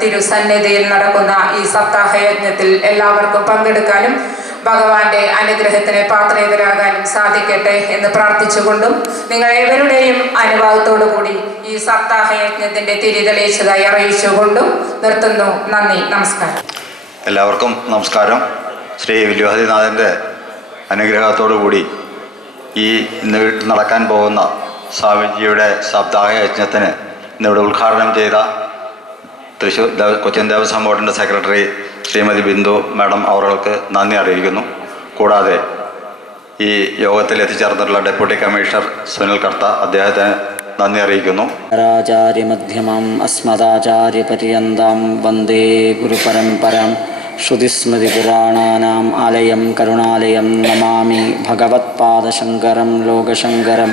തിരുസന്നിധിയിൽ നടക്കുന്ന ഈ സപ്താഹ യജ്ഞത്തിൽ എല്ലാവർക്കും പങ്കെടുക്കാനും ഭഗവാന്റെ അനുഗ്രഹത്തിന് പാത്രേതരാകാനും സാധിക്കട്ടെ എന്ന് പ്രാർത്ഥിച്ചുകൊണ്ടും നിങ്ങൾ ഏവരുടെയും അനുഭവത്തോടു കൂടി ഈ സപ്താഹ യജ്ഞത്തിന്റെ തിരി തെളിയിച്ചതായി അറിയിച്ചുകൊണ്ടും നിർത്തുന്നു. നന്ദി. നമസ്കാരം. എല്ലാവർക്കും നമസ്കാരം. ശ്രീ വില്വാദിനാഥന്റെ അനുഗ്രഹത്തോടു കൂടി ഈ ഇന്ന് നടക്കാൻ പോകുന്ന സ്വാമിജിയുടെ സപ്താഹ യജ്ഞത്തിന് ഇന്നിവിടെ ഉദ്ഘാടനം ചെയ്ത തൃശ്ശൂർ കൊച്ചിൻ ദേവസ്വം ബോർഡിന്റെ സെക്രട്ടറി ശ്രീമതി ബിന്ദു മാഡം അവർക്ക് നന്ദി അറിയിക്കുന്നു. കൂടാതെ ഈ യോഗത്തിൽ എത്തിച്ചേർന്നിട്ടുള്ള ഡെപ്യൂട്ടി കമ്മീഷണർ സുനിൽ കർത്ത അദ്ദേഹത്തിന് നന്ദി അറിയിക്കുന്നു. ശങ്കരാചാര്യമധ്യമാം അസ്മദാചാര്യപര്യന്താം വന്ദേ ഗുരുപരമ്പരാം ശ്രുതിസ്മൃതിപുരാണാനാം ആലയം കരുണാലയം നമാമി ഭഗവത്പാദശങ്കരം ലോകശങ്കരം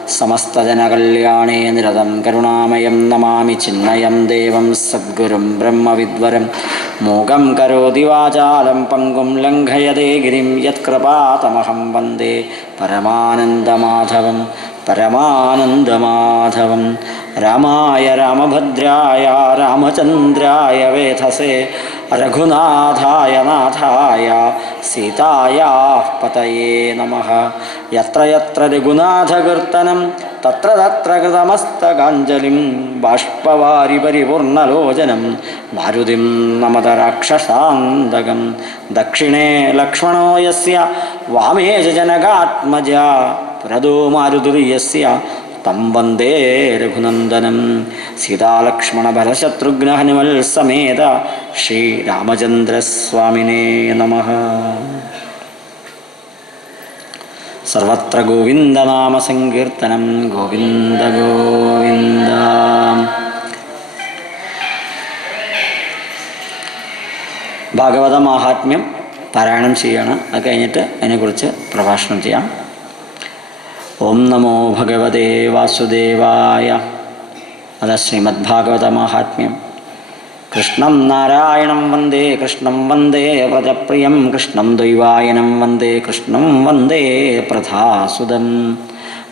സമസ്തജനകല്യാണേ നിരതം കരുണാമയം നമാമി ചിന്മയം ദേവം സദ്ഗുരും ബ്രഹ്മവിദ്വരം. മൂകം കരോതി വാചാലം പങ്കും ലംഘയതേ ഗിരിം യത്കൃപാതമഹം വന്ദേ. പരമാനന്ദമാധവം പരമാനന്ദമാധവം. രാമായ രാമഭദ്രായ രാമചന്ദ്രായ വേധസേ. രഘുനാഥായ നാഥായ സീതായാ പതയേ നമഃ. യത്ര യത്ര രഘുനാഥകീർത്തനം തത്ര തത്ര കൃതമസ്തകാഞ്ജലിം ബാഷ്പവാരി പരിപൂർണലോചനം മാരുതിം നമത രാക്ഷസാന്തകം ദക്ഷിണേ ലക്ഷ്മണോ യസ്യ വാമേ ജനകാത്മജ പുരദോ മാരുതിർയസ്യ തം വന്ദേ രഘുനന്ദനം. സീതാലക്ഷ്മണഭരശത്രുഘ്നഹനുമൽ സമേത ശ്രീരാമചന്ദ്രസ്വാമിനേ നമഃ. സർവത്ര ഗോവിന്ദനാമ സങ്കീർത്തനം. ഗോവിന്ദ ഗോവിന്ദ. ഭാഗവത മാഹാത്മ്യം പാരായണം ചെയ്യണം. അത് കഴിഞ്ഞിട്ട് അതിനെക്കുറിച്ച് പ്രഭാഷണം ചെയ്യാം. ഓം നമോ ഭഗവതേ വാസുദേവായ. അത് ശ്രീമദ് ഭാഗവത മാഹാത്മ്യം. കൃഷ്ണം നാരായണം വന്ദേ കൃഷ്ണം വന്ദേ വ്രജപ്രിയം കൃഷ്ണം ദൈവായനം വന്ദേ കൃഷ്ണം വന്ദേ പ്രധാസുതം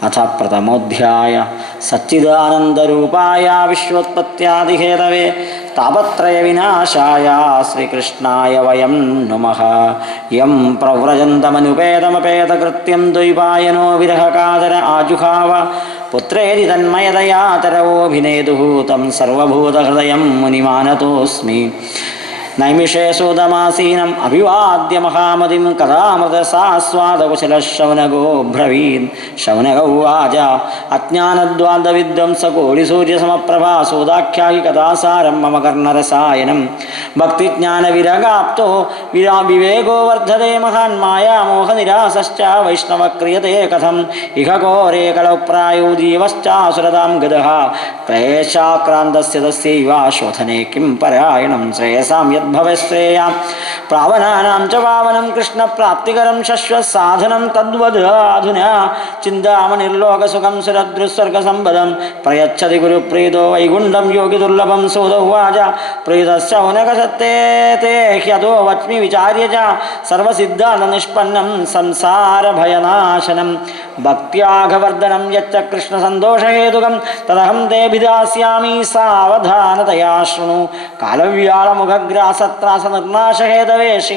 അഥ പ്രഥമോധ്യായ സച്ചിദാനന്ദരൂപായ വിശ്വോത്പത്യാദിഹേതവേ താപത്രയവിനാശായ ശ്രീകൃഷ്ണായ വയം നുമഃ. യം പ്രവ്രജന്തമനുപേതമപേതകൃത്യം ദ്വൈപായനോ വിരഹകാതര ആജുഹാവ പുത്രേതി തന്മയതയാ തരവോഭിനേതുः तं സർവഭൂതഹൃദയം മുനിമാനതോऽസ്മി നൈമിഷേ സൂതമാസീനം അഭിവാദ്യ മഹാമതിം കഥാമൃതസാസ്വാദകുശലശൗനകോ ബ്രവീൻ. ശൗനക ഉവാച അജ്ഞാനദ്വാന്തവിധ്വംസകോടിസൂര്യസമപ്രഭാ സൂതാഖ്യാഹി കഥാസാരം മമ കർണരസായനം. ഭക്തിജ്ഞാനവിരഗാപ്തോ വിരാ വിവേകോ വർദ്ധതേ മഹാൻ മായാമോഹനിരാസശ്ച വൈഷ്ണവക്രിയത്തെ കഥം. ഇഹ ഘോരേ കളൗ പ്രായോ ജീവശ്ചാസുരതാം ഗതഹ ക്ലേശാക്രാന്തസ്യ തസ്യൈവ ശോധനേ കിം പരായണം ശ്രേയസാം यद्भवश्रेयां प्रावणानां च पावनं कृष्णप्राप्तिकरं शश्वसाधनं तद्वद् अधुना चिन्तामणिर्लोकसुखं सुरदृस्वर्गसम्पदं प्रयच्छति गुरुप्रीतो वैगुण्डं योगिदुर्लभं सुदौवाच प्रीतस्य उनकसत्ते ते ह्यतो वच्मि विचार्य च सर्वसिद्धान्तनिष्पन्नं संसारभयनाशनं भक्त्याघवर्धनं यच्च कृष्णसन्तोषहेतुकं तदहं तेऽभिधास्यामि सावधानतया शृणु कालव्यालमुखग्रा നിർനാശഹേതവേ ശ്രീ